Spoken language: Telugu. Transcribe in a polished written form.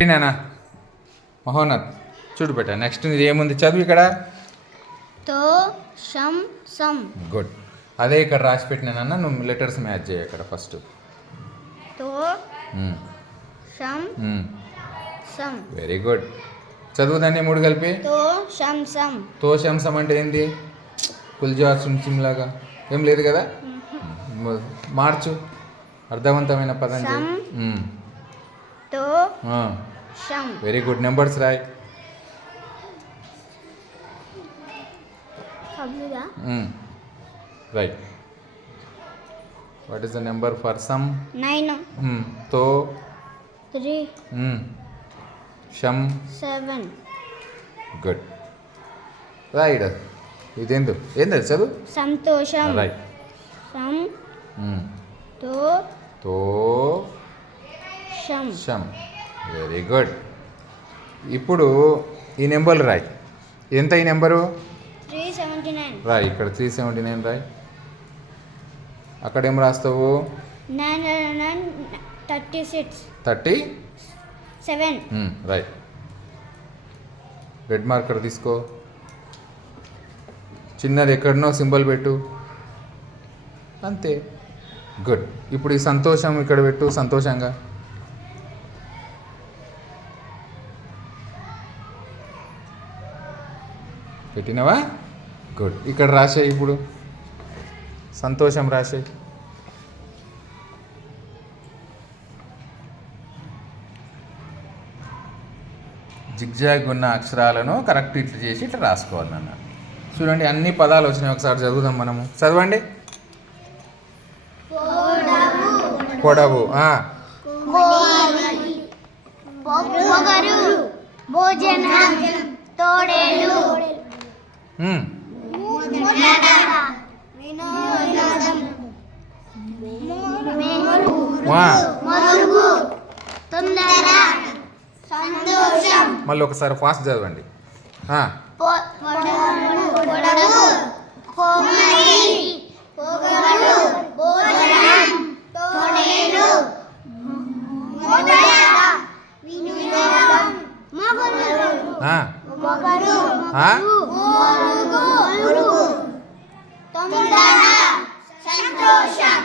నానా మహోన్నత్ చూడు బెట నెక్స్ట్ ఇది ఏముంది చదువు ఇక్కడ. తో షం సం. గుడ్. అదే ఇక్కడ రాసి పెట్టినానన్న నువ్వు లెటర్స్ మ్యాచ్ చేయ ఇక్కడ ఫస్ట్. తో షం సం. Very good. చదువు దాన్ని మూడు కలిపి. తో షం సం. తో శంసం అంటే ఏంది? కుల్జా సుమ్సిమ్ లాగా ఏం లేదు కదా. మార్చు అర్థవంతమైన పదం. తో షం. Very good. నెంబర్స్ రాయ్. Right. What is the number for sum? 9. తో 3. షం 7. గుడ్. రైట్. ఇదేందు ఏంది చదువు? సంతోషం. రైట్. సం తో తో షం. షం. Very good. ఇప్పుడు ఈ నెంబర్లు రాయ్. ఎంత ఈ నెంబరు? 379. రాయ్. ఇక్కడ 379 రాయ్. అక్కడ ఏం రాస్తావు? 936. 37. రైట్. రెడ్ మార్కర్ తీసుకో. చిన్నది ఎక్కడనో సింబల్ పెట్టు. అంతే. గుడ్. ఇప్పుడు ఈ సంతోషం ఇక్కడ పెట్టు. సంతోషంగా పెట్టినవా? గుడ్. ఇక్కడ రాసేయి. ఇప్పుడు సంతోషం రాసేయి. జిగ్జాగ్ ఉన్న అక్షరాలను కరెక్ట్ ఇట్లా చేసి ఇట్లా రాసుకోవాలి నాన్న. చూడండి అన్ని పదాలు వచ్చినాయి. ఒకసారి చదువుదాం మనము. చదవండి. పొడవు. భోజనం. తోడేలు. వినోదం. మరుగు. తొందర. సంతోషం. మళ్ళీ ఒకసారి ఫాస్ట్ చదవండి. పొడవు. పొగరు. భోజనం. తోడేలు. వినోదం. మొగరు. తొందర. సంతోషం.